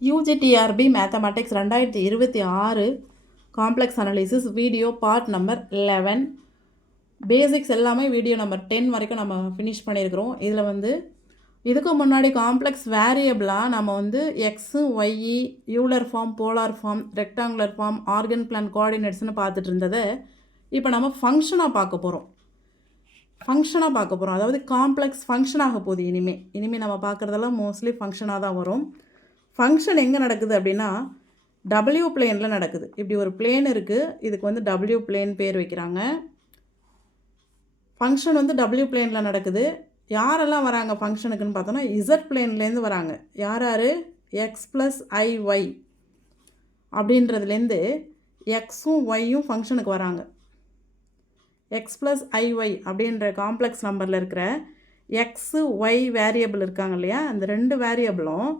UGTRB mathematics 2026 complex analysis video part number 11. Basics எல்லாமே video number 10 வரைக்கும் நம்ம finish பண்ணியிருக்கிறோம். இதில் வந்து இதுக்கு முன்னாடி காம்ப்ளெக்ஸ் வேரியபிளாக நம்ம வந்து எக்ஸு ஒய்இ Euler form, polar form, rectangular form, Argand plane கோஆர்டினேட்ஸ்னு பார்த்துட்டு இருந்ததை இப்போ நம்ம ஃபங்க்ஷனாக பார்க்க போகிறோம். அதாவது காம்ப்ளெக்ஸ் ஃபங்க்ஷன் ஆக போகுது. இனிமேல் நம்ம பார்க்குறதெல்லாம் மோஸ்ட்லி ஃபங்க்ஷனாக தான் வரும். ஃபங்க்ஷன் எங்கே நடக்குது அப்படின்னா டபிள்யூ பிளேனில் நடக்குது. இப்படி ஒரு பிளேன் இருக்குது, இதுக்கு வந்து டபிள்யூ பிளேன் பேர் வைக்கிறாங்க. ஃபங்க்ஷன் வந்து டபிள்யூ பிளேனில் நடக்குது. யாரெல்லாம் வராங்க ஃபங்க்ஷனுக்குன்னு பார்த்தோன்னா இசட் பிளேன்லேருந்து வராங்க. யார் எக்ஸ் ப்ளஸ் ஐஒய் அப்படின்றதுலேருந்து எக்ஸும் ஒய்யும் ஃபங்க்ஷனுக்கு வராங்க. எக்ஸ் ப்ளஸ் ஐஒய் அப்படின்ற காம்ப்ளெக்ஸ் நம்பரில் இருக்கிற எக்ஸு ஒய் வேரியபிள் இருக்காங்க இல்லையா, அந்த ரெண்டு வேரியபிளும்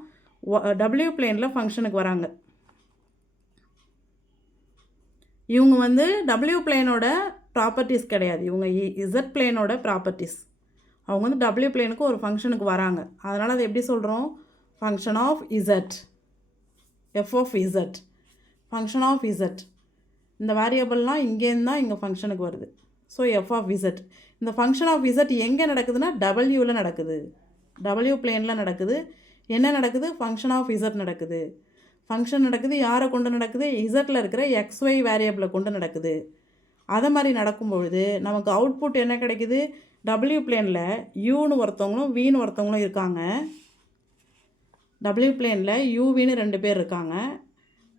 டபிள்யூ பிளேனில் ஃபங்க்ஷனுக்கு வராங்க. இவங்க வந்து டபிள்யூ பிளேனோட ப்ராப்பர்ட்டிஸ் கிடையாது, இவங்க இசட் பிளேனோட ப்ராப்பர்ட்டிஸ். அவங்க வந்து டபிள்யூ பிளேனுக்கு ஒரு ஃபங்க்ஷனுக்கு வராங்க. அதனால் அதை எப்படி சொல்கிறோம்? Function of Z, F of Z, function of Z. இந்த வேரியபிள்லாம் இங்கேருந்து தான் இங்கே ஃபங்க்ஷனுக்கு வருது. So F of Z. இந்த ஃபங்க்ஷன் ஆஃப் இசட் எங்கே நடக்குதுன்னா டபிள்யூவில் நடக்குது, டபிள்யூ பிளேனில் நடக்குது. என்ன நடக்குது? ஃபங்க்ஷன் ஆஃப் இசட் நடக்குது. ஃபங்க்ஷன் நடக்குது, யாரை கொண்டு நடக்குது? இசட்டில் இருக்கிற எக்ஸ்ஒய் வேரியபிளை கொண்டு நடக்குது. அதை மாதிரி நடக்கும்பொழுது நமக்கு அவுட்புட் என்ன கிடைக்குது? டபிள்யூ பிளேனில் யூன்னு ஒருத்தவங்களும் வின்னு ஒருத்தவங்களும் இருக்காங்க. டபிள்யூ பிளேனில் யூவின்னு 2 பேர் இருக்காங்க.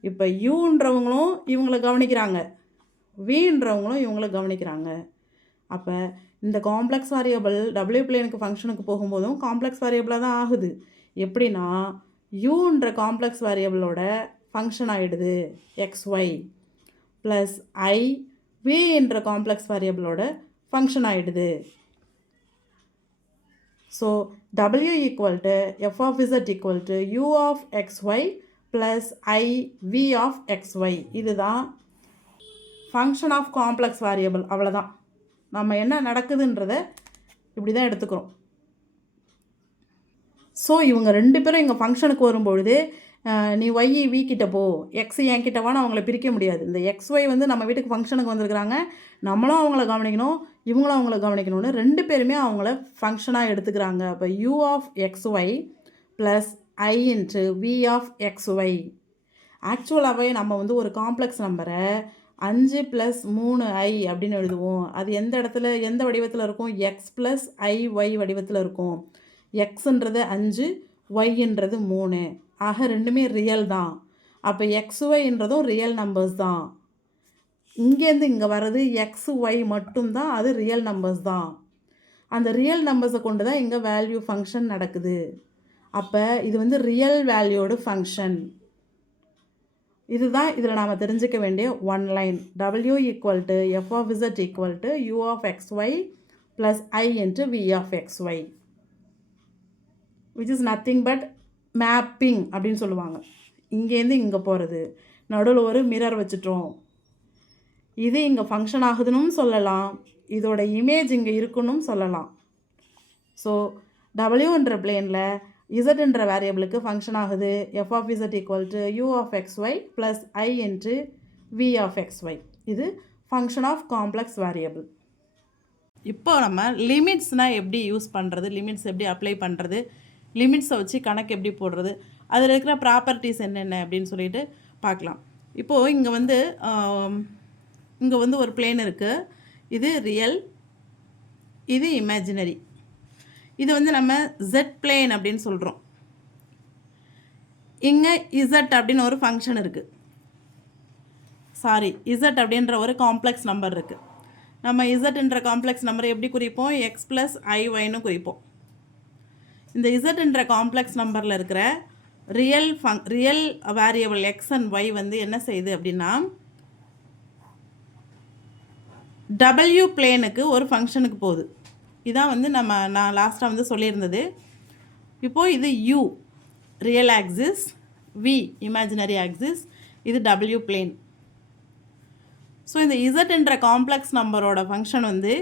இப்போ யூன்றவங்களும் இவங்களை கவனிக்கிறாங்க, வின்றவங்களும் இவங்களை கவனிக்கிறாங்க. அப்போ இந்த காம்ப்ளெக்ஸ் வேரியபிள் டபிள்யூ பிளேனுக்கு ஃபங்க்ஷனுக்கு போகும்போதும் காம்ப்ளெக்ஸ் வேரியபிளாக தான் ஆகுது. எப்படின்னா யூன்ற காம்ப்ளெக்ஸ் வேரியபிளோட ஃபங்க்ஷன் ஆகிடுது எக்ஸ்ஒய், ப்ளஸ் ஐ வி என்ற காம்ப்ளெக்ஸ் வேரியபிளோட ஃபங்க்ஷன் ஆகிடுது. So W equal to F of Z equal to U of X Y plus I V of X Y. இதுதான் ஃபங்க்ஷன் ஆஃப் காம்ப்ளெக்ஸ் வேரியபிள். அவ்வளோதான். நம்ம என்ன நடக்குதுன்றதை இப்படி தான் எடுத்துக்கிறோம். ஸோ இவங்க 2 பேரும் எங்கள் ஃபங்க்ஷனுக்கு வரும்பொழுது நீ ஒய் வி கிட்ட போ, எக்ஸ் என் கிட்டவான்னு அவங்கள பிரிக்க முடியாது. இந்த எக்ஸ் ஒய் வந்து நம்ம வீட்டுக்கு ஃபங்க்ஷனுக்கு வந்திருக்கிறாங்க, நம்மளும் அவங்கள கவனிக்கணும், இவங்களும் அவங்கள கவனிக்கணும்னு 2 பேருமே அவங்கள ஃபங்க்ஷனாக எடுத்துக்கிறாங்க. அப்போ u of X Y plus I into we of X y. ஆக்சுவலாகவே நம்ம வந்து ஒரு காம்ப்ளெக்ஸ் நம்பரை 5 + 3i அப்படின்னு எழுதுவோம். அது எந்த வடிவத்தில் இருக்கும்? எக்ஸ் ப்ளஸ் ஐ ஒய் வடிவத்தில் இருக்கும். எக்ஸுன்றது 5, ஒய்ன்றது 3. ஆக ரெண்டுமே ரியல் தான். அப்போ எக்ஸ் ஒய்ன்றதும் ரியல் நம்பர்ஸ் தான். இங்கேருந்து இங்கே வர்றது எக்ஸ் ஒய் மட்டும்தான், அது ரியல் நம்பர்ஸ் தான். அந்த ரியல் நம்பர்ஸை கொண்டு தான் இங்கே வேல்யூ ஃபங்க்ஷன் நடக்குது. அப்போ இது வந்து ரியல் வேல்யூடு ஃபங்க்ஷன். இதுதான் இதில் நாம் தெரிஞ்சிக்க வேண்டிய one line. W equal to F of Z equal to U of X Y plus I into we of X Y, which is nothing but mapping அப்படின்னு சொல்லுவாங்க. இங்கேருந்து இங்கே போகிறது, நடுவில் ஒரு மிரர் வச்சுட்டோம். இது இங்கே ஃபங்க்ஷன் ஆகுதுன்னு சொல்லலாம், இதோட இமேஜ் இங்கே இருக்குன்னு சொல்லலாம். ஸோ டபிள்யூன்ற பிளேனில் இசட்ன்ற வேரியபிளுக்கு ஃபங்க்ஷன் ஆகுது F of Z equal to U of X Y plus I into we of X Y. இது ஃபங்க்ஷன் ஆஃப் காம்ப்ளெக்ஸ் வேரியபிள். இப்போ நம்ம லிமிட்ஸ்னால் எப்படி யூஸ் பண்ணுறது, லிமிட்ஸ் எப்படி அப்ளை பண்ணுறது, லிமிட்ஸை வச்சு கணக்கு எப்படி போடுறது, அதில் இருக்கிற ப்ராப்பர்ட்டிஸ் என்னென்ன அப்படின்னு சொல்லிட்டு பார்க்கலாம். இப்போது இங்கே வந்து ஒரு பிளேன் இருக்குது. இது ரியல், இது இமேஜினரி. இது வந்து நம்ம ஜெட் பிளேன் அப்படின்னு சொல்கிறோம். இங்கே இசட் அப்படின்னு ஒரு ஃபங்க்ஷன் இருக்குது, இசட் அப்படின்ற ஒரு காம்ப்ளெக்ஸ் நம்பர் இருக்குது. நம்ம இசட்ன்ற காம்ப்ளெக்ஸ் நம்பரை எப்படி குறிப்போம்? எக்ஸ் ப்ளஸ் ஐஒய்னு குறிப்போம். இந்த இசட்ன்ற காம்ப்ளெக்ஸ் நம்பரில் இருக்கிற real variable X and Y வந்து என்ன செய்யுது அப்படின்னா டபிள்யூ பிளேனுக்கு ஒரு ஃபங்க்ஷனுக்கு போகுது. இதான் வந்து நான் லாஸ்ட்டாக வந்து சொல்லியிருந்தது. இப்போது இது U real axis, V imaginary axis, இது டபிள்யூ பிளேன். ஸோ இந்த இசட்ன்ற காம்ப்ளெக்ஸ் நம்பரோட ஃபங்க்ஷன் வந்து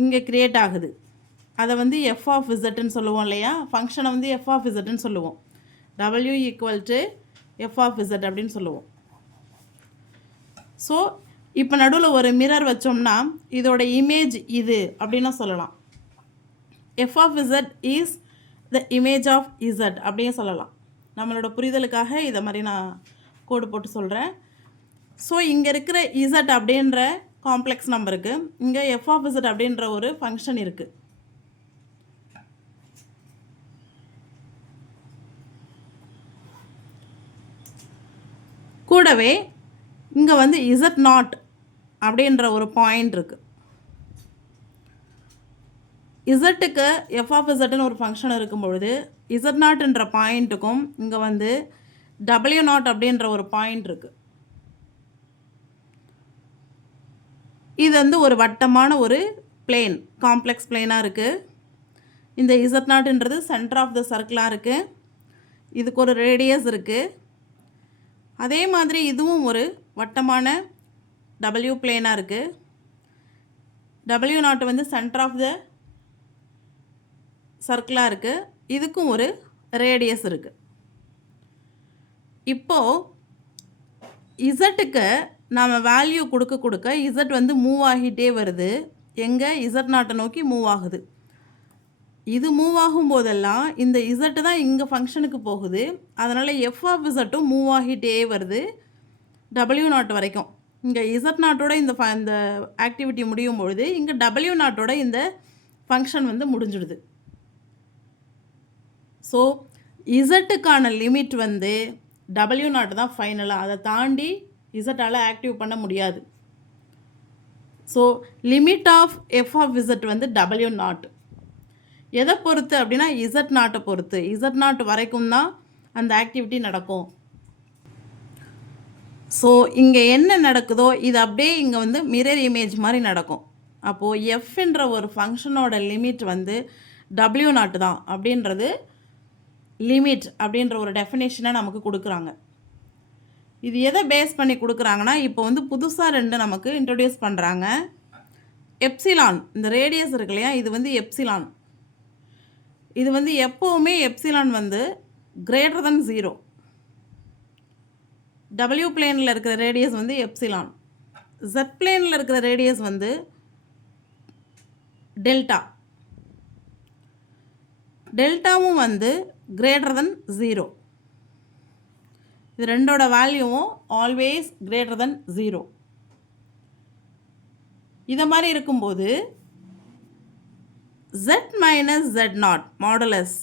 இங்கே க்ரியேட் ஆகுது. அதை வந்து எஃப் ஆஃப் இசட்னு சொல்லுவோம் இல்லையா, ஃபங்க்ஷனை வந்து எஃப் ஆஃப் இசட்னு சொல்லுவோம். W equal to F of Z அப்படின்னு சொல்லுவோம். ஸோ இப்போ நடுவில் ஒரு மிரர் வச்சோம்னா இதோட இமேஜ் இது அப்படின்னா சொல்லலாம். F of Z is the image of Z அப்படின்னு சொல்லலாம். நம்மளோட புரிதலுக்காக இதை மாதிரி நான் கோடு போட்டு சொல்கிறேன். ஸோ இங்கே இருக்கிற இசட் அப்படின்ற காம்ப்ளெக்ஸ் நம்பருக்கு இங்கே எஃப் ஆஃப் இசட் அப்படின்ற ஒரு ஃபங்க்ஷன் இருக்குது. கூடவே இங்கே வந்து இசட் நாட் அப்படின்ற ஒரு பாயிண்ட் இருக்குது. இசட்டுக்கு எஃப் ஆஃப் இசட்னு ஒரு ஃபங்க்ஷன் இருக்கும் பொழுது இசட் நாட்ன்ற பாயிண்ட்டுக்கும் இங்கே வந்து டபிள்யூ நாட் அப்படின்ற ஒரு பாயிண்ட் இருக்குது. இது வந்து ஒரு வட்டமான ஒரு பிளேன், காம்ப்ளெக்ஸ் பிளேனாக இருக்குது. இந்த இசட் நாட்ன்றது சென்டர் ஆஃப் த சர்க்கிளாக இருக்குது. இதுக்கு ஒரு ரேடியஸ் இருக்குது. அதே மாதிரி இதுவும் ஒரு வட்டமான டபிள்யூ பிளேனாக இருக்குது. டபிள்யூ நாட் வந்து சென்டர் ஆஃப் த சர்க்கிளாக இருக்குது. இதுக்கும் ஒரு ரேடியஸ் இருக்குது. இப்போது இசட்டுக்கு நாம் வேல்யூ கொடுக்க கொடுக்க இசட் வந்து மூவ் ஆகிட்டே வருது. எங்கே இசட் நாட்டை நோக்கி மூவ் ஆகுது. இது மூவ் ஆகும் போதெல்லாம் இந்த இசட்டு தான் இங்கே ஃபங்க்ஷனுக்கு போகுது. அதனால் எஃப் ஆஃப் இசட்டும் மூவ் ஆகிட்டே வருது டபிள்யூ நாட் வரைக்கும். இங்கே இசட் நாட்டோட இந்த ஆக்டிவிட்டி முடியும் பொழுது இங்கே டபிள்யூ நாட்டோட இந்த ஃபங்க்ஷன் வந்து முடிஞ்சிடுது. ஸோ இசட்டுக்கான லிமிட் வந்து டபிள்யூ நாட் தான் ஃபைனலாக. அதை தாண்டி இசட்டால் ஆக்டிவ் பண்ண முடியாது. So limit of F of Z வந்து டபிள்யூ நாட். எதை பொறுத்து அப்படின்னா இசட் நாட்டை பொறுத்து. இசட் நாட் வரைக்கும் தான் அந்த ஆக்டிவிட்டி நடக்கும். ஸோ இங்கே என்ன நடக்குதோ இது அப்படியே இங்கே வந்து மிரர் இமேஜ் மாதிரி நடக்கும். அப்போது எஃப்ன்ற ஒரு ஃபங்க்ஷனோட லிமிட் வந்து டபிள்யூ நாட் தான் அப்படின்றது லிமிட் அப்படின்ற ஒரு டெஃபினேஷனை நமக்கு கொடுக்குறாங்க. இது எதை பேஸ் பண்ணி கொடுக்குறாங்கன்னா இப்போ வந்து புதுசாக ரெண்டு நமக்கு இன்ட்ரடியூஸ் பண்ணுறாங்க. எப்சிலான், இந்த ரேடியஸ் இருக்கு இல்லையா, இது வந்து எப்சிலான். இது வந்து எப்போவுமே எப்சிலான் வந்து கிரேட்டர் தென் 0. டபிள்யூ பிளேனில் இருக்கிற ரேடியஸ் வந்து எப்சிலான். ஜெட் பிளேனில் இருக்கிற ரேடியஸ் வந்து டெல்டா. டெல்டாவும் வந்து கிரேட்டர் தென் 0. இது ரெண்டோட வேல்யூவும் ஆல்வேஸ் கிரேட்டர் தென் 0. இதை மாதிரி இருக்கும்போது z minus z0 modulus.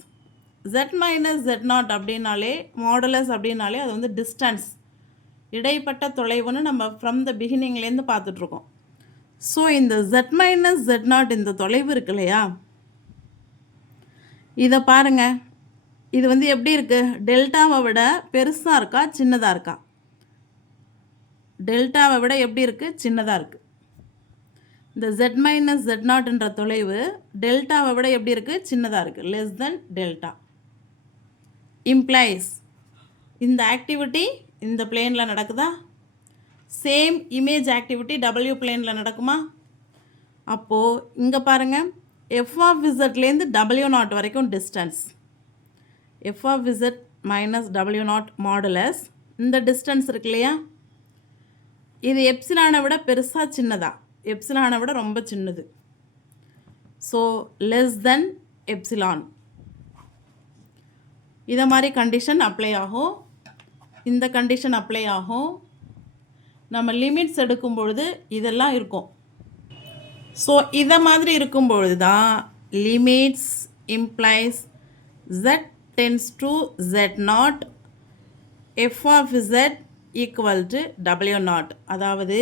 z minus z0 அப்படின்னாலே மாடுலஸ் அப்படின்னாலே அது வந்து டிஸ்டன்ஸ், இடைப்பட்ட தொலைவுன்னு நம்ம ஃப்ரம் த பிகினிங்லேருந்து பார்த்துட்ருக்கோம். ஸோ இந்த z மைனஸ் z0 இந்த தொலைவு இருக்கு இல்லையா, இதை பாருங்கள். இது வந்து எப்படி இருக்குது, டெல்டாவை விட பெருசாக இருக்கா சின்னதாக இருக்கா? டெல்டாவை விட எப்படி இருக்குது, சின்னதாக இருக்குது. இந்த z மைனஸ் z0ன்ற தொலைவு டெல்டாவை விட எப்படி இருக்குது, சின்னதாக இருக்குது, லெஸ் தென் டெல்டா. இம்ப்ளைஸ் இந்த ஆக்டிவிட்டி இந்த பிளேனில் நடக்குதா? சேம் இமேஜ் ஆக்டிவிட்டி டபிள்யூ பிளேனில் நடக்குமா? அப்போது இங்கே பாருங்கள், எஃப் ஆஃப் இசட்லேருந்து டபிள்யூ நாட் வரைக்கும் distance. F of Z minus W naught modulus இந்த டிஸ்டன்ஸ் இருக்கு இல்லையா, இது எப்சிலானை விட பெருசாக சின்னதா? எப்சிலானை விட ரொம்ப சின்னது. So less than epsilon. இதை மாதிரி கண்டிஷன் அப்ளை ஆகும். இந்த கண்டிஷன் அப்ளை ஆகும். நம்ம லிமிட்ஸ் எடுக்கும் பொழுது இதெல்லாம் இருக்கும். ஸோ இதை மாதிரி இருக்கும் பொழுது தான் limits implies z tends to z0 f of z equal to w0. அதாவது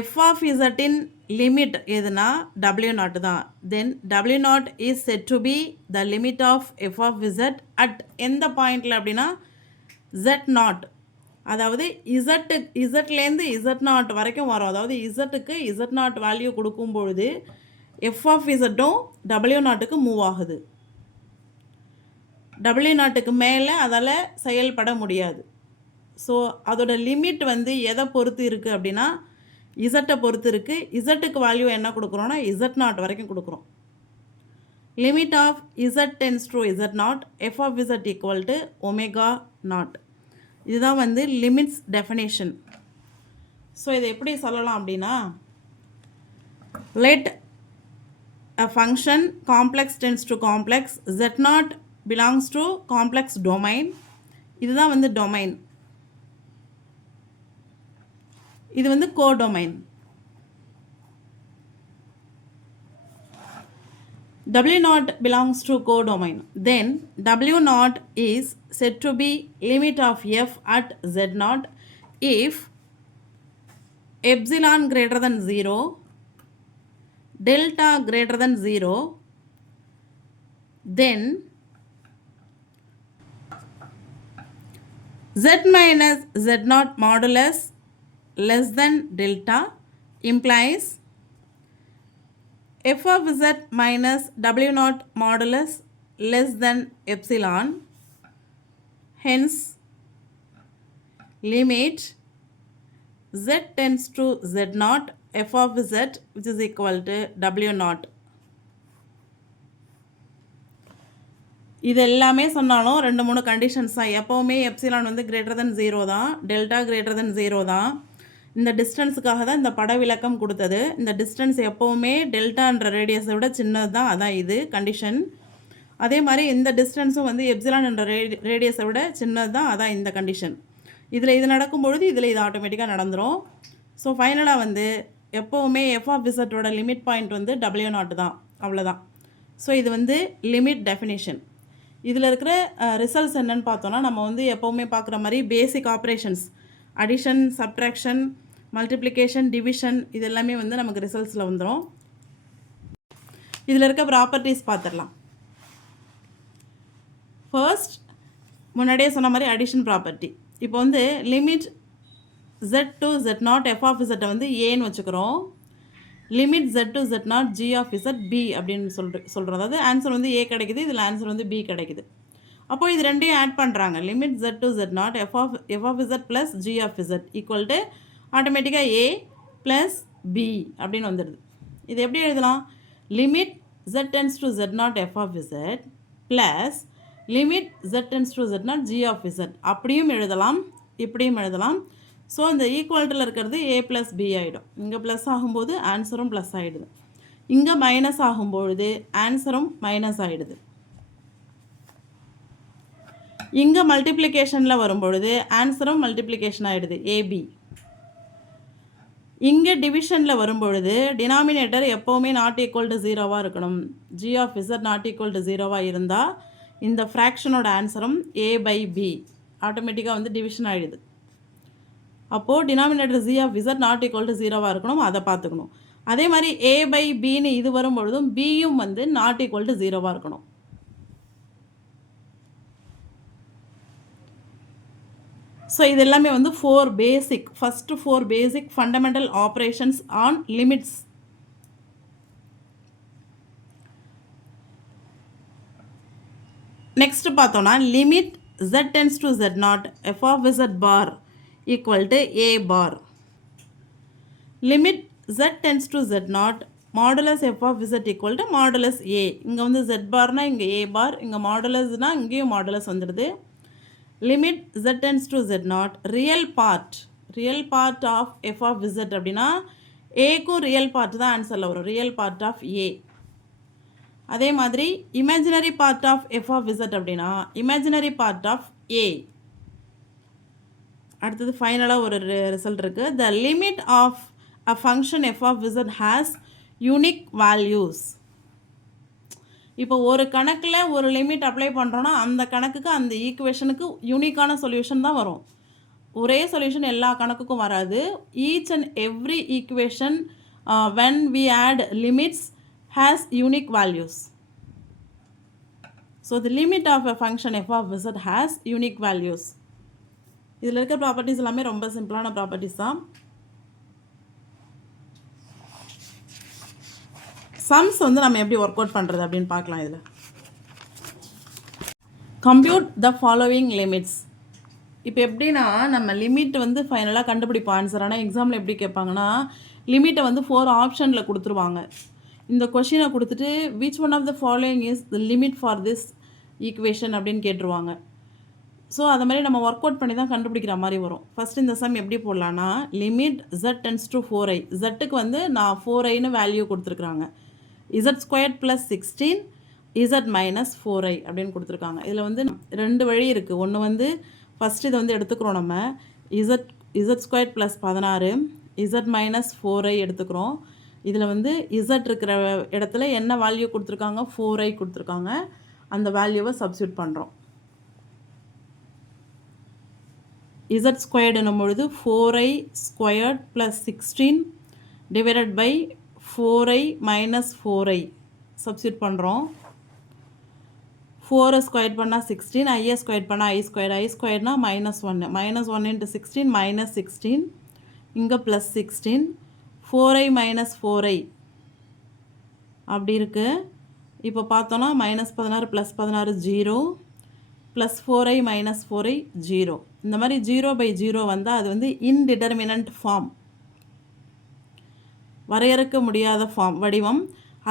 f of z in limit எதுனா w0 தான். தென் w0 is said to be the limit of f of z at எந்த பாயிண்டில் அப்படின்னா z0. அதாவது இசட்லேருந்து z0 வரைக்கும் வரும். அதாவது இசட்டுக்கு z0 வேல்யூ கொடுக்கும் பொழுது f of zட்டும் w0க்கு மூவ் ஆகுது. W0க்கு மேலே அதால் செயல்பட முடியாது. ஸோ அதோட லிமிட் வந்து எதை பொறுத்து இருக்குது அப்படின்னா இசட்டை பொறுத்து இருக்குது. இசட்டுக்கு வேல்யூ என்ன கொடுக்குறோன்னா z0 வரைக்கும் கொடுக்குறோம். limit of z tends to z naught f of z equal to omega naught. இதுதான் வந்து லிமிட்ஸ் டெஃபினேஷன். ஸோ இதை எப்படி சொல்லலாம் அப்படின்னா, let a function complex tends to complex z naught belongs to complex domain. இதுதான் வந்து டொமைன், இது வந்து codomain. W naught belongs to codomain. Then W naught is said to be limit of f at z naught if epsilon greater than 0, delta greater than 0, then z minus z naught modulus less than delta implies f of z minus w naught modulus less than epsilon. Hence, limit z tends to z naught f of z which is equal to w naught. இது எல்லாமே சொன்னாலும் 2-3 conditions தான். எப்போவுமே epsilon வந்து greater than 0 தான், delta greater than 0 தான். இந்த டிஸ்டன்ஸுக்காக தான் இந்த பட விளக்கம் கொடுத்தது. இந்த டிஸ்டன்ஸ் எப்போவுமே டெல்டான்ற ரேடியஸை விட சின்னது தான், அதான் இது கண்டிஷன். அதே மாதிரி இந்த டிஸ்டன்ஸும் வந்து எப்சிலான் என்ற ரேடியஸை விட சின்னது தான், அதான் இந்த கண்டிஷன். இதில் இது நடக்கும்பொழுது இதில் இது ஆட்டோமேட்டிக்காக நடந்துடும். ஸோ ஃபைனலாக வந்து எப்போவுமே எஃப் ஆஃப் இசட்டோட லிமிட் பாயிண்ட் வந்து W நாட் தான், அவ்வளோதான். ஸோ இது வந்து லிமிட் டெஃபினேஷன். இதில் இருக்கிற ரிசல்ட்ஸ் என்னென்னு பார்த்தோன்னா, நம்ம வந்து எப்போவுமே பார்க்குற மாதிரி பேசிக் operations, addition, subtraction, multiplication, division, இது எல்லாமே வந்து நமக்கு ரிசல்ட்ஸில் வந்துடும். இதில் இருக்க ப்ராப்பர்ட்டிஸ் பார்த்துடலாம். ஃபர்ஸ்ட், முன்னாடியே சொன்ன மாதிரி அடிஷன் ப்ராப்பர்ட்டி. இப்போ வந்து limit z to z not f of z வந்து ஏன்னு வச்சுக்கிறோம். Limit z to z not g of z b அப்படின்னு சொல்கிறோம். அதாவது ஆன்சர் வந்து a கிடைக்குது, இதில் ஆன்சர் வந்து b கிடைக்குது. அப்போது இது ரெண்டையும் ஆட் பண்ணுறாங்க. Limit z to z not f of z plus g of z equal to ஆட்டோமேட்டிக்காக a ப்ளஸ் b அப்படின்னு வந்துடுது. இது எப்படி எழுதலாம்? Limit z tends to z not f of z plus limit z tends to z not g of z அப்படியும் எழுதலாம், இப்படியும் எழுதலாம். ஸோ இந்த ஈக்குவல்ட்டில் இருக்கிறது a ப்ளஸ் b ஆகிடும். இங்கே ப்ளஸ் ஆகும்போது ஆன்சரும் ப்ளஸ் ஆகிடுது, இங்கே மைனஸ் ஆகும்பொழுது ஆன்சரும் மைனஸ் ஆகிடுது. இங்கே மல்டிப்ளிகேஷனில் வரும்பொழுது ஆன்சரும் மல்டிப்ளிகேஷன் ஆகிடுது, ஏபி. இங்கே டிவிஷனில் வரும்பொழுது டினாமினேட்டர் எப்போவுமே நாட் ஈக்குவல் டு 0வாக இருக்கணும். g of z not equal to 0வாக இருந்தால் இந்த ஃப்ராக்ஷனோட ஆன்சரும் a பை b ஆட்டோமேட்டிக்காக வந்து டிவிஷன் ஆகிடுது. அப்போது denominator g of z not equal to 0வாக இருக்கணும், அதை பார்த்துக்கணும். அதே மாதிரி a பை பின்னு இது வரும்பொழுதும் பியும் வந்து நாட் ஈக்குவல் டு 0வாக இருக்கணும். ஸோ இது எல்லாமே வந்து first four basic fundamental operations on limits. Next பார்த்தோன்னா limit z tends to z not f of z bar equal to a bar. Limit z tends to z not modulus f of z equal to modulus a. இங்கே வந்து z பார்னால் இங்கே a பார், இங்கே மாடுலஸ்னால் இங்கேயும் modulus வந்துடுது. Limit z tends to z naught real part of f of z அப்படின்னா ஏக்கும் real part தான் ஆன்சரில் வரும், ரியல் பார்ட் ஆஃப் a. அதே மாதிரி imaginary part of f of z அப்படின்னா இமேஜினரி பார்ட் ஆஃப் a. அடுத்தது ஃபைனலாக ஒரு ரிசல்ட் இருக்குது. The limit of a function f of z has unique values. இப்போ ஒரு கணக்கில் ஒரு லிமிட் அப்ளை பண்ணுறோன்னா அந்த கணக்குக்கு அந்த ஈக்குவேஷனுக்கு யூனிக்கான சொல்யூஷன் தான் வரும். ஒரே சொல்யூஷன் எல்லா கணக்குக்கும் வராது. Each and every equation when we add limits has unique values. So the limit of a function f of z has unique values. இதில் இருக்க ப்ராப்பர்ட்டிஸ் எல்லாமே ரொம்ப சிம்பிளான ப்ராப்பர்ட்டிஸ் தான். சம்ஸ் வந்து நம்ம எப்படி ஒர்க் அவுட் பண்ணுறது அப்படின்னு பார்க்கலாம். இதில் கம்ப்யூட் த ஃபாலோவிங் லிமிட்ஸ். இப்போ எப்படின்னா நம்ம லிமிட் வந்து ஃபைனலாக கண்டுபிடிப்போம் ஆன்சர். ஆனால் எக்ஸாமில் எப்படி கேட்பாங்கன்னா லிமிட்டை வந்து 4 ஆப்ஷனில் கொடுத்துருவாங்க. இந்த கொஷினை கொடுத்துட்டு which one of the following is the limit for this equation அப்படின்னு கேட்டுருவாங்க. ஸோ அதை மாதிரி நம்ம ஒர்க் அவுட் பண்ணி தான் கண்டுபிடிக்கிற மாதிரி வரும். ஃபஸ்ட் இந்த சம் எப்படி போடலான்னா, limit z tends to 4i. ஜட்டுக்கு வந்து நான் 4iன்னு வேல்யூ கொடுத்துருக்குறாங்க. z² + 16 z மைனஸ் 4i அப்படின்னு கொடுத்துருக்காங்க. இதில் வந்து 2 வழி இருக்குது. ஒன்று வந்து ஃபஸ்ட் இதை வந்து எடுத்துக்கிறோம், நம்ம z² + 16 z மைனஸ் 4i எடுத்துக்கிறோம். இதில் வந்து z இருக்கிற இடத்துல என்ன வேல்யூ கொடுத்துருக்காங்க, 4i கொடுத்துருக்காங்க. அந்த வேல்யூவை சப்ஸ்டியூட் பண்ணுறோம். z² என்னும் பொழுது 4i² + 16 divided by 4i minus 4i substitute பண்ணுறோம். 4 ஸ்கொயர் பண்ணால் 16, i ஸ்கொயர் பண்ணால் i ஸ்கொயர்னா -1, -1 × 16 -16, இங்கே +16, 4i மைனஸ் 4i அப்படி இருக்குது. இப்போ பார்த்தோன்னா -16 + 16 0, ப்ளஸ் 4i மைனஸ் 4i 0. இந்த மாதிரி 0/0 வந்தால் அது வந்து இன்டிடெர்மினன்ட் ஃபார்ம், வரையறுக்க முடியாத வடிவம்.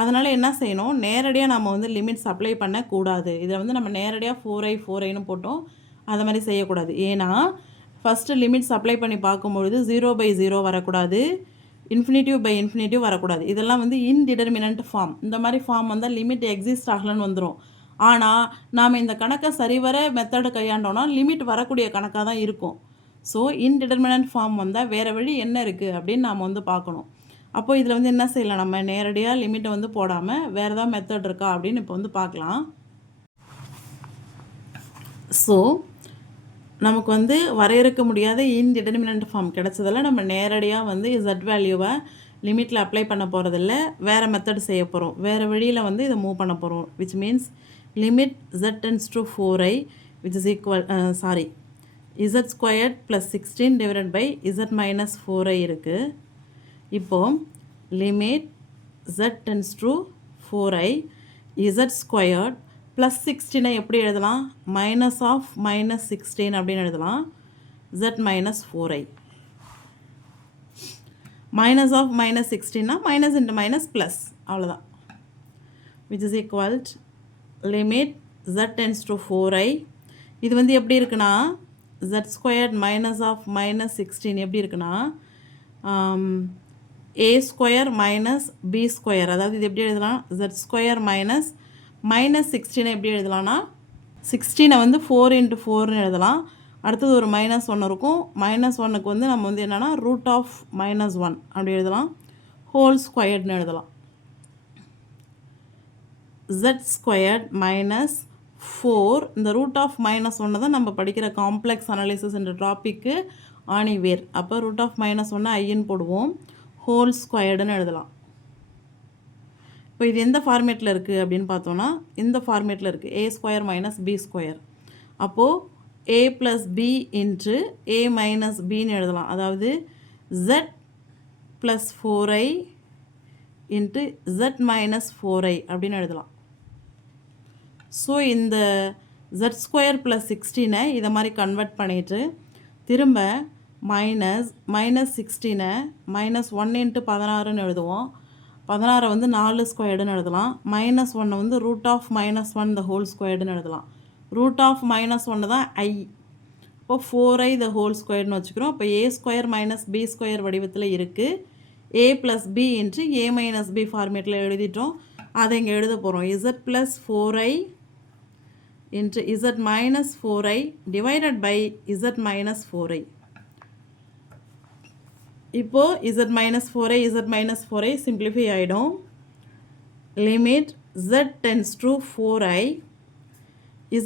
அதனால் என்ன செய்யணும், நேரடியாக நம்ம வந்து லிமிட்ஸ் அப்ளை பண்ணக்கூடாது. இதில் வந்து நம்ம நேரடியாக 4iன்னு போட்டோம், அதை மாதிரி செய்யக்கூடாது. ஏன்னா ஃபஸ்ட்டு லிமிட்ஸ் அப்ளை பண்ணி பார்க்கும்பொழுது 0/0 வரக்கூடாது, ∞/∞ வரக்கூடாது. இதெல்லாம் வந்து இன்டிடெர்மினன்ட் ஃபார்ம். இந்த மாதிரி ஃபார்ம் வந்தால் லிமிட் எக்ஸிஸ்ட் ஆகலன்னு வந்துடும். ஆனால் நாம் இந்த கணக்கை சரிவர மெத்தடு கையாண்டோன்னா லிமிட் வரக்கூடிய கணக்காக தான் இருக்கும். ஸோ இன்டிடெர்மினன்ட் ஃபார்ம் வந்தால் வேறு வழி என்ன இருக்குது அப்படின்னு நாம் வந்து பார்க்கணும். அப்போ இதில் வந்து என்ன செய்யலாம், நம்ம நேரடியாக லிமிட்டை வந்து போடாமல் வேறு ஏதாவது மெத்தட் இருக்கா அப்படின்னு இப்போ வந்து பார்க்கலாம். ஸோ நமக்கு வந்து வரையறுக்க முடியாத இன்டிடெர்மினன்ட் ஃபார்ம் கிடச்சதில் நம்ம நேரடியாக வந்து z வேல்யூவை லிமிட்டில் அப்ளை பண்ண போகிறதில்ல, வேறு மெத்தட் செய்ய போகிறோம். வேறு வழியில் வந்து இதை மூவ் பண்ண போகிறோம். Which means limit z tends to 4i which is equal z² + 16 divided by z minus 4i இருக்குது. இப்போது limit z tends to 4i z² + 16 எப்படி எழுதலாம், -16 அப்படின்னு எழுதலாம். z மைனஸ் 4i, -16னா மைனஸ் இன்ட்டு மைனஸ் ப்ளஸ், அவ்வளோதான். which is equal to limit z tends to 4i. இது வந்து எப்படி இருக்குன்னா, z² -16 எப்படி இருக்குன்னா, a² மைனஸ் b², அதாவது இது எப்படி எழுதலாம், z² -16 எப்படி எழுதலாம்னா, 16 வந்து 4 × 4ன்னு எழுதலாம். அடுத்தது ஒரு -1 இருக்கும். -1க்கு வந்து நம்ம வந்து என்னென்னா √−1 அப்படி எழுதலாம். ஹோல்² எழுதலாம். z² -4, இந்த √−1 தான் நம்ம படிக்கிற காம்ப்ளெக்ஸ் அனாலிசிஸ் என்ற டாப்பிக்கு ஆணிவேர். அப்போ √−1 ஐன்னு போடுவோம், ஹோல்² எழுதலாம். இப்போ இது எந்த ஃபார்மேட்டில் இருக்குது அப்படின்னு பார்த்தோன்னா, இந்த ஃபார்மேட்டில் இருக்குது, a² - b². அப்போது a + b × a - bன்னு எழுதலாம். அதாவது z + 4i × z - 4i அப்படின்னு எழுதலாம். ஸோ இந்த z² + 16 இதை மாதிரி கன்வெர்ட் பண்ணிவிட்டு திரும்ப -16 -1 × 16ன்னு எழுதுவோம். 16 வந்து 4² எழுதலாம். -1 வந்து √−1 the whole² எழுதலாம். √−1 தான் i. இப்போ 4i the whole² வச்சுக்கிறோம். இப்போ a² - b² வடிவத்தில் இருக்குது. a + b × a - b ஃபார்மேட்டில் எழுதிட்டோம். அதை இங்கே எழுத போகிறோம். z + 4i × z - 4i divided by z - 4i. இப்போது z - 4i சிம்பிளிஃபை ஆகிடும். Limit z tends to 4i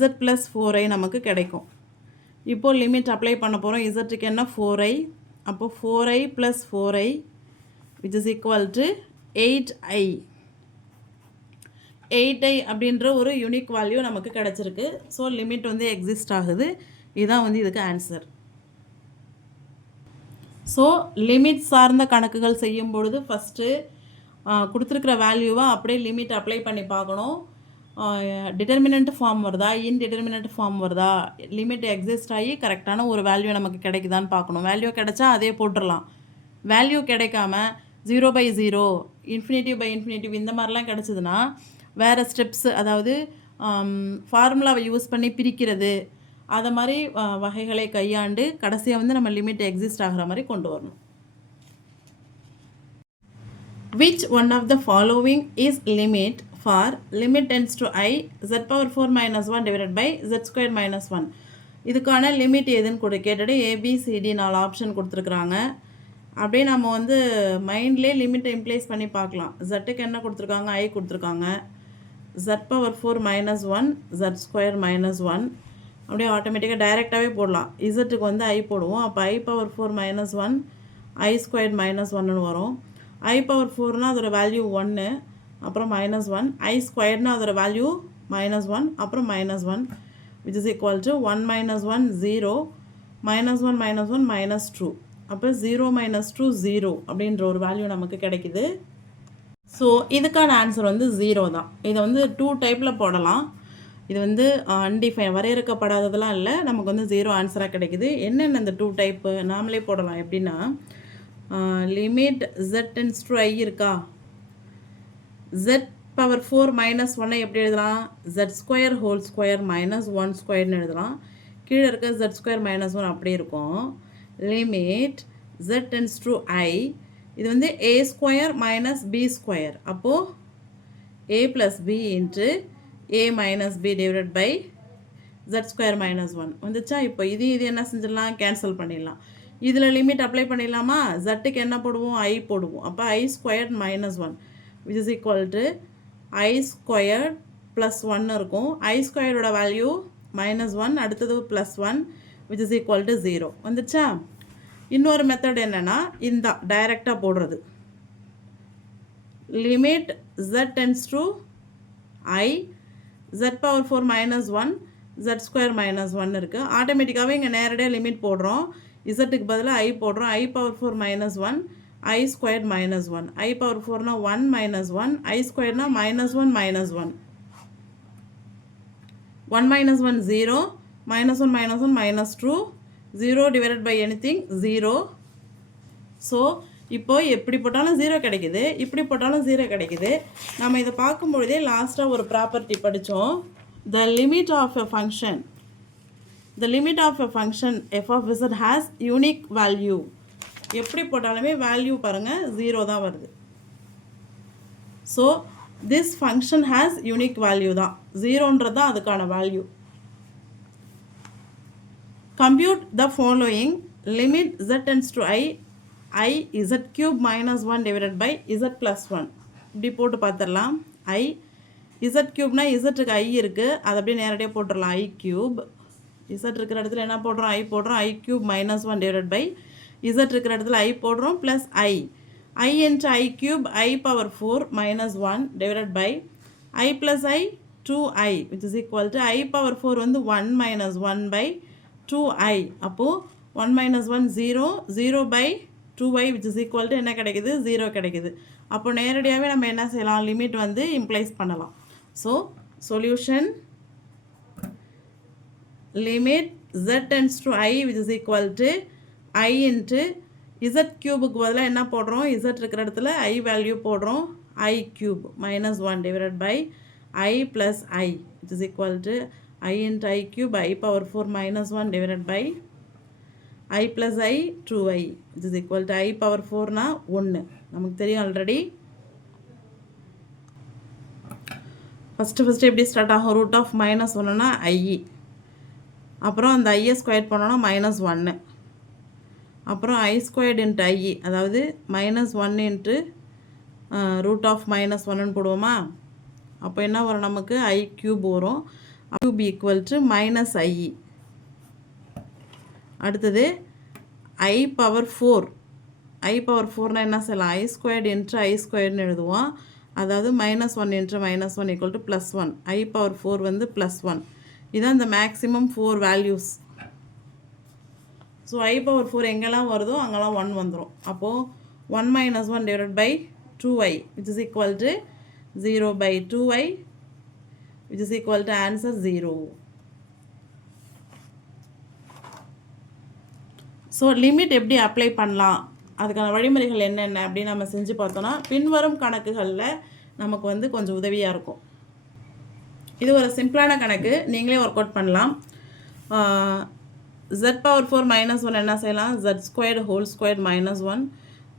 z + 4i நமக்கு கிடைக்கும். இப்போது லிமிட் அப்ளை பண்ண போகிறோம். zக்கு என்ன 4i, அப்போ 4i + 4i which is equal to 8i. 8i அப்படின்ற ஒரு யூனிக் வேல்யூ நமக்கு கிடச்சிருக்கு. ஸோ லிமிட் வந்து எக்ஸிஸ்ட் ஆகுது. இதுதான் வந்து இதுக்கு ஆன்சர். ஸோ லிமிட் சார்ந்த கணக்குகள் செய்யும் பொழுது ஃபஸ்ட்டு கொடுத்துருக்கிற வேல்யூவை அப்படியே லிமிட் அப்ளை பண்ணி பார்க்கணும். டிட்டர்மினன்ட் ஃபார்ம் வருதா, இன்டிட்டர்மினன்ட் ஃபார்ம் வருதா, லிமிட் எக்ஸிஸ்ட் ஆகி கரெக்டான ஒரு வேல்யூ நமக்கு கிடைக்குதான்னு பார்க்கணும். வேல்யூ கிடைச்சா அதே போட்டுடலாம். வேல்யூ கிடைக்காம 0/0 இன்ஃபினிட்டிவ் பை இன்ஃபினிட்டிவ் இந்த மாதிரிலாம் கிடச்சிதுன்னா வேறு ஸ்டெப்ஸு, அதாவது ஃபார்முலாவை யூஸ் பண்ணி பிரிக்கிறது, அதை மாதிரி வகைகளை கையாண்டு கடைசியாக வந்து நம்ம லிமிட் எக்ஸிஸ்ட் ஆகிற மாதிரி கொண்டு வரணும். Which one of the following is limit for limit tends to I z power 4 minus 1 divided by z square minus 1? இதுக்கான லிமிட் எதுன்னு கேட்டுட்டு ABCD 4 ஆப்ஷன் கொடுத்துருக்குறாங்க. அப்படியே நம்ம வந்து மைண்ட்லேயே லிமிட்டை இம்ப்ளேஸ் பண்ணி பார்க்கலாம். ஜட்டுக்கு என்ன கொடுத்துருக்காங்க? I கொடுத்துருக்காங்க. z power 4 minus 1 z square minus 1 அப்படியே ஆட்டோமேட்டிக்காக டைரெக்டாகவே போடலாம். இசட்டுக்கு வந்து I போடுவோம். அப்போ I power 4 minus 1 I square minus 1ன்னு வரும். I பவர் 4னா அதோட வேல்யூ 1, அப்புறம் மைனஸ் 1. I ஸ்கொயர்னா அதோட வேல்யூ மைனஸ் 1, அப்புறம் minus 1, which is equal to 1 minus 1 0, minus 1 minus 1 minus 2. அப்போ 0 minus 2 0 அப்படின்ற ஒரு வேல்யூ நமக்கு கிடைக்குது. ஸோ இதுக்கான ஆன்சர் வந்து 0 தான். இதை வந்து 2 டைப்பில் போடலாம். இது வந்து அன்டிஃபைன் வரையறுக்கப்படாததெல்லாம் இல்லை, நமக்கு வந்து 0 ஆன்சராக கிடைக்குது. என்னென்ன இந்த 2 டைப்பு நாமளே போடலாம் எப்படின்னா, limit z tends to I இருக்கா, z பவர் 4 மைனஸ் 1 எப்படி எழுதலாம்? z square whole square minus 1 ஸ்கொயர்னு எழுதலாம். கீழே இருக்க z ஸ்கொயர் மைனஸ் 1 அப்படியே இருக்கும். Limit z tends to I, இது வந்து a square minus b square, அப்போது a plus b into a minus b divided by z square minus 1 வந்துச்சா? இப்போ இது என்ன செஞ்சிடலாம்? கேன்சல் பண்ணிடலாம். இதில் லிமிட் அப்ளை பண்ணிடலாமா? ஜட்டுக்கு என்ன போடுவோம்? I போடுவோம். அப்போ I square minus 1 which is equal to I square plus 1 இருக்கும். I ஸ்கொயரோட வேல்யூ மைனஸ் 1, அடுத்தது plus 1 which is equal to 0 வந்துச்சா? இன்னொரு மெத்தட் என்னென்னா இந்த டைரெக்டாக போடுறது. Limit z tends to I z power 4 minus 1 z square minus 1 இருக்குது. ஆட்டோமேட்டிக்காகவே இங்கே நேரடியாக லிமிட் போடுறோம். இசட்டுக்கு பதிலாக I போடுறோம். I power 4 minus 1 I square minus 1, I power 4னா 1 மைனஸ் 1, I ஸ்கொயர்னா minus 1 minus 1, 1 minus 1 0, minus 1 minus 1 minus 2, 0 divided by anything 0. So இப்போ எப்படி போட்டாலும் 0 கிடைக்குது, இப்படி போட்டாலும் 0 கிடைக்குது. நம்ம இதை பார்க்கும்பொழுதே லாஸ்ட்டாக ஒரு ப்ராப்பர்ட்டி படித்தோம். The limit of a function, the limit of a function f of z has unique value. எப்படி போட்டாலுமே வேல்யூ பாருங்கள் 0 தான் வருது. So this function has unique value தான், 0ன்றது தான் அதுக்கான value. compute the following limit z tends to I z cube minus 1 divided by z plus 1. இப்படி போட்டு பார்த்துடலாம். I z cube zக்கு I இருக்குது, அது அப்படியே நேரடியாக போட்டுடலாம். I cube z இருக்கிற இடத்துல என்ன போடுறோம்? I போடுறோம். I cube minus 1 divided by z இருக்கிற இடத்துல I போடுறோம் plus I into I cube I power 4 minus 1 divided by I plus I 2I which is equal to I power 4 வந்து 1 minus 1 by 2I. அப்போது 1 minus 1 0, 0 by 2I which is equal to என்ன கிடைக்குது? 0 கிடைக்குது. அப்போ நேரடியாகவே நம்ம என்ன செய்யலாம்? லிமிட் வந்து இம்ப்ளைஸ் பண்ணலாம். So solution limit z tends to I which is equal to I into z cube பதிலாக என்ன போடுறோம்? z இருக்கிற இடத்துல I வேல்யூ போடுறோம். I cube minus 1 divided by I plus I which is equal to I into I cube I power 4 minus 1 divided by I plus I 2I which is equal to I power 4 னா 1 நமக்கு தெரியும் already. First எப்படி start ஆகும்? Root of minus 1னா I, அப்புறம் அந்த ஐயை square பண்ணோன்னா minus 1, அப்புறம் I squared into I, அதாவது minus 1 into root of minus 1ன்னு போடுவோமா? அப்போ என்ன வரும் நமக்கு? I க்யூப் வரும். Cube equal to minus I. அடுத்தது I பவர் 4, I பவர் 4னால் என்ன செய்யலாம்? I ஸ்கொயர்டு இன்ட்டு I ஸ்கொயர்டுன்னு எழுதுவோம். அதாவது minus 1 into minus 1 equal to plus 1. I power 4 வந்து ப்ளஸ் 1. இதான் இந்த maximum 4 values. So I power 4 எங்கெல்லாம் வருதோ அங்கெல்லாம் 1 வந்துடும். அப்போது 1 minus 1 divided by 2I which is equal to 0 by 2I which is equal to answer 0. So limit எப்படி apply பண்ணலாம் அதுக்கான வழிமுறைகள் என்னென்ன அப்படின்னு நம்ம செஞ்சு பார்த்தோன்னா பின்வரும் கணக்குகளில் நமக்கு வந்து கொஞ்சம் உதவியாக இருக்கும். இது ஒரு சிம்பிளான கணக்கு, நீங்களே ஒர்க் அவுட் பண்ணலாம். z⁴ -1 என்ன செய்யலாம், z² ஹோல் ஸ்கொயர் -1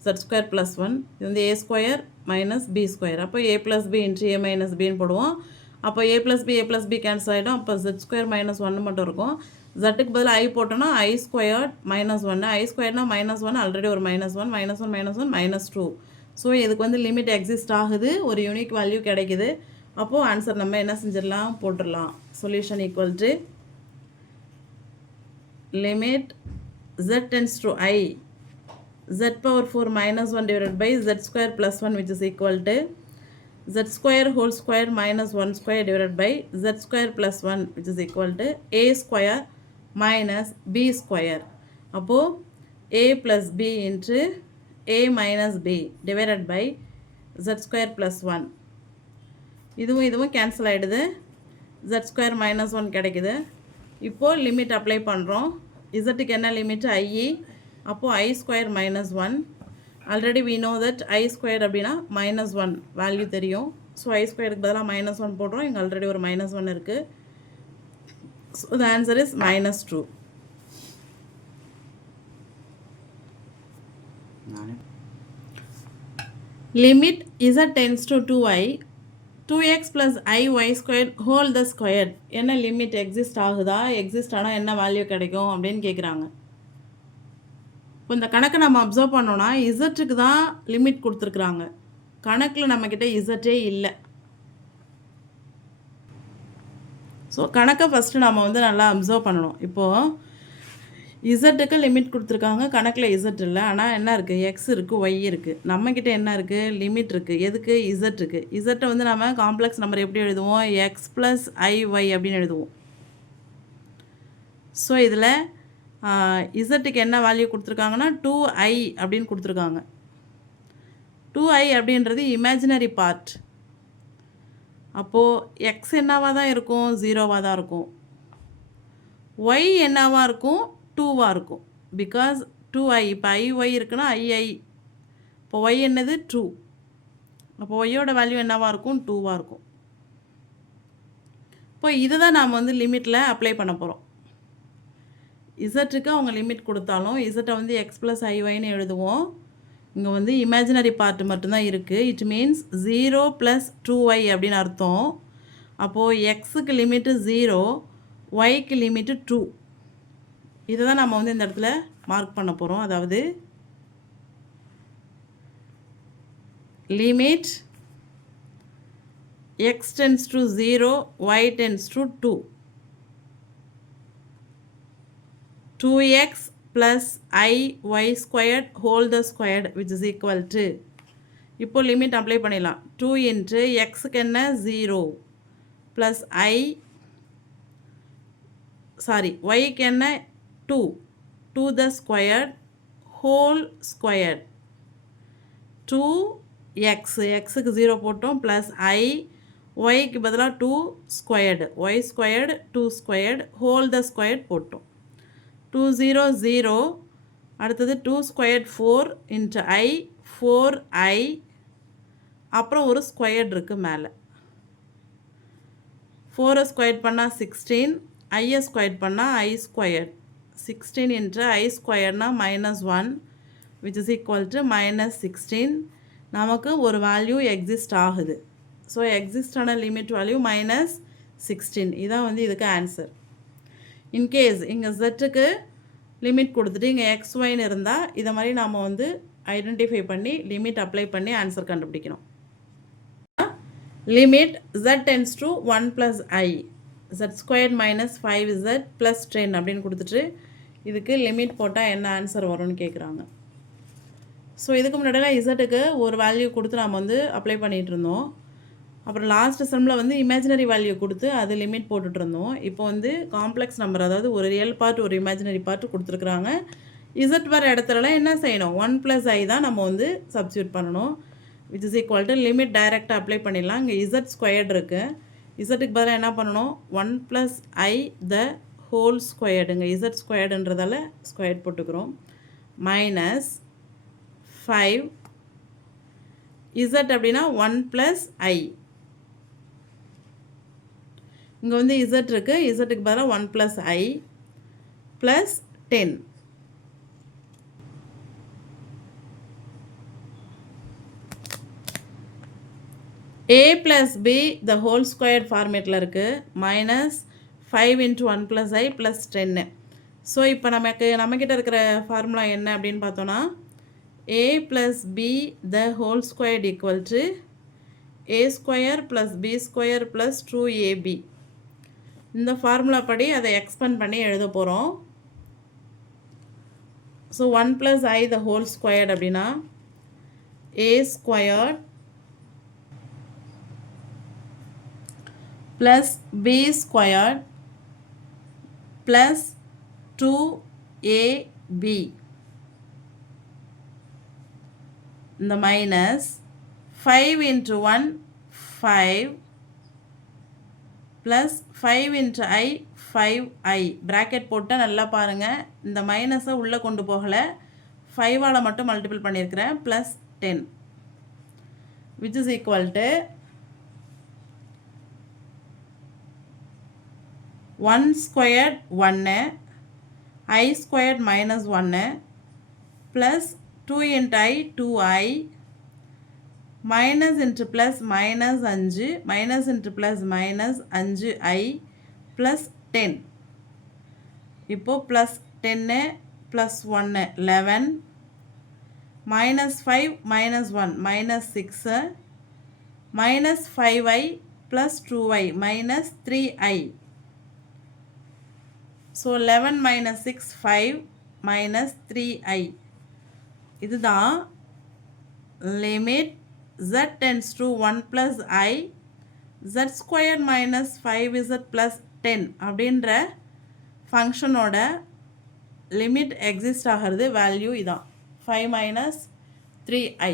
z² + 1. இது வந்து a² - b². அப்போ a + b × a - bன்னு போடுவோம். அப்போ a + b கேன்சல் ஆகிடும். அப்போ z² - 1 மட்டும் இருக்கும். zக்கு பதிலாக i போட்டோன்னா i² -1. i²னா -1, ஆல்ரெடி ஒரு -1 -1 -2. ஸோ இதுக்கு வந்து லிமிட் எக்ஸிஸ்ட் ஆகுது, ஒரு யூனிக் வேல்யூ கிடைக்குது. அப்போது ஆன்சர் நம்ம என்ன செஞ்சிடலாம், போட்டுடலாம். Solution equal to limit z tends to i z⁴ -1 divided by z² + 1 which is equal to z² whole square -1² divided by z² + 1 which is equal to a² - b². அப்போது a + b into a - b divided by z² + 1. இதுவும் cancel ஆகிடுது, z² -1 கிடைக்குது. இப்போது limit apply பண்ணுறோம். இசட்டுக்கு என்ன limit, i. அப்போது i² -1. Already we know that i² அப்படின்னா -1 value தெரியும். ஸோ i²க்கு பதிலாக -1 போடுறோம். இங்கே ஆல்ரெடி ஒரு -1 இருக்குது. So the answer is -2. Limit z tends to 2i 2x + iy² whole the square. என்ன லிமிட் எக்ஸிஸ்ட் ஆகுதா, எக்ஸிஸ்ட் ஆனால் என்ன வேல்யூ கிடைக்கும் அப்படின்னு கேட்குறாங்க. இப்போ இந்த கணக்கை நம்ம அப்சர்வ் பண்ணோன்னா இசட்டுக்கு தான் லிமிட் கொடுத்துருக்குறாங்க. கணக்கில் நம்மக்கிட்ட இசட்டே இல்லை. ஸோ கணக்கை ஃபஸ்ட்டு நம்ம வந்து நல்லா அப்சர்வ் பண்ணணும். இப்போது இசட்டுக்கு லிமிட் கொடுத்துருக்காங்க, கணக்கில் இசட் இல்லை. ஆனால் என்ன இருக்குது, எக்ஸ் இருக்குது, ஒய் இருக்குது. நம்மக்கிட்ட என்ன இருக்குது, லிமிட் இருக்குது. எதுக்கு, இசட் இருக்குது. இசட்டை வந்து நம்ம காம்ப்ளெக்ஸ் நம்பர் எப்படி எழுதுவோம், எக்ஸ் + iy அப்படின்னு எழுதுவோம். ஸோ இதில் இசட்டுக்கு என்ன வேல்யூ கொடுத்துருக்காங்கன்னா 2i அப்படின்னு கொடுத்துருக்காங்க. 2i அப்படின்றது இமேஜினரி பார்ட். அப்போது எக்ஸ் என்னவாக தான் இருக்கும், 0வாக தான் இருக்கும். ஒய் என்னவாக இருக்கும், 2வாக இருக்கும். பிகாஸ் 2i, இப்போ iy இருக்குன்னா i. இப்போ y என்னது 2. அப்போ ஒய்யோட வேல்யூ என்னவாக இருக்கும், 2வாக இருக்கும். இப்போ இதை தான் நாம் வந்து லிமிட்டில் அப்ளை பண்ண போகிறோம். இசட்டுக்கு அவங்க லிமிட் கொடுத்தாலும் இசட்டை வந்து எக்ஸ் + iy எழுதுவோம். இங்கே வந்து இமேஜினரி பார்ட் மட்டும்தான் இருக்குது. இட் மீன்ஸ் 0 + 2y அப்படின்னு அர்த்தம். அப்போது எக்ஸுக்கு லிமிட்டு 0, ஒய்க்கு லிமிட்டு 2. இதை தான் நம்ம வந்து இந்த இடத்துல மார்க் பண்ண போகிறோம். அதாவது limit x tends to 0, y tends to 2. 2x + iy² whole the squared which is equal to, இப்போ லிமிட் அப்ளை பண்ணிடலாம். 2 into xக்கு என்ன 0 + yக்கு என்ன 2 த ஸ்கொயர்ட் ஹோல் ஸ்கொயர்ட் 2x, எக்ஸுக்கு 0 போட்டோம், ப்ளஸ் i, ஒய்க்கு பதிலாக 2 ஸ்கொயர்டு, y² 2 ஸ்கொயர்டு ஹோல் த ஸ்கொயர்ட் போட்டோம். 2 0 0, அடுத்தது 2 ஸ்கொயர்ட் 4 into i 4i, அப்புறம் ஒரு ஸ்கொயர்ட் இருக்குது மேலே. 4 ஸ்கொயர்ட் பண்ணால் 16, i ஸ்கொயர்ட் பண்ணால் i². 16 into i² -1 which is equal to -16. நமக்கு ஒரு வேல்யூ எக்ஸிஸ்ட் ஆகுது. ஸோ எக்ஸிஸ்டான லிமிட் வேல்யூ -16. இதான் வந்து இதுக்கு ஆன்சர். இன்கேஸ் இங்கே ஜெட்டுக்கு லிமிட் கொடுத்துட்டு இங்கே XYன்னு இருந்தால் இதை மாதிரி நாம் வந்து ஐடென்டிஃபை பண்ணி லிமிட் அப்ளை பண்ணி ஆன்சர் கண்டுபிடிக்கணும். Limit z tends to 1 + i z² - 5z + 10 அப்படின்னு கொடுத்துட்டு இதுக்கு லிமிட் போட்டால் என்ன ஆன்சர் வரும்னு கேட்குறாங்க. ஸோ இதுக்கு முன்னாடிலாம் இசட்டுக்கு ஒரு வேல்யூ கொடுத்து நாம் வந்து அப்ளை பண்ணிகிட்டு இருந்தோம். அப்புறம் லாஸ்ட் செம்மில் வந்து இமேஜினரி வேல்யூ கொடுத்து அது லிமிட் போட்டுட்ருந்தோம். இப்போ வந்து காம்ப்ளெக்ஸ் நம்பர், அதாவது ஒரு ரியல் பார்ட் ஒரு இமேஜினரி பார்ட் கொடுத்துருக்குறாங்க. இசட் வர இடத்துலலாம் என்ன செய்யணும், 1 + i தான் நம்ம வந்து சப்ஸ்டியூட் பண்ணணும். Which is equal to limit டைரெக்டாக அப்ளை பண்ணிடலாம். இங்கே z² இருக்குது. இசட்டுக்கு பதிலாக என்ன பண்ணணும், 1 + i த ஹோல் ஸ்கொயர்டு. இங்கே z²ன்றதால ஸ்கொயர்ட் போட்டுக்கிறோம். மைனஸ் 5 z அப்படின்னா 1 + I. இங்கே வந்து z இருக்குது, zக்கு பதிலாக 1 + I + 10. a + b the whole squared ஃபார்மேட்டில் இருக்குது -5 × 1 + I + 10. ஸோ இப்போ நம்மக்கிட்ட இருக்கிற ஃபார்முலா என்ன அப்படின்னு பார்த்தோன்னா a + b the whole squared equal to a square + b square + 2ab. இந்த ஃபார்முலா படி அதை எக்ஸ்பேண்ட் பண்ணி எழுத போகிறோம். So 1 + I the whole squared அப்படின்னா a squared + b squared + 2ab. இந்த மைனஸ் 5 × 1 5 + 5 × I 5I. ப்ராக்கெட் போட்டு நல்லா பாருங்கள், இந்த மைனஸை உள்ளே கொண்டு போகலை, 5ஆல் மட்டும் மல்டிபிள் பண்ணியிருக்கிறேன், +10 which is equal to 1 squared 1 I squared -1 plus 2 × I 2I minus into plus minus 5 minus into plus minus 5I plus 10. இப்போ plus 10 plus 1 11 minus 5 minus 1 minus 6 minus 5I plus 2I minus 3I. So 11 minus 6 5 minus 3I. இதுதான் limit z tends to 1 plus I z squared minus 5z plus 10 அப்படின்ற ஃபங்க்ஷனோட limit exist ஆகிறது value இதான் 5 minus 3I.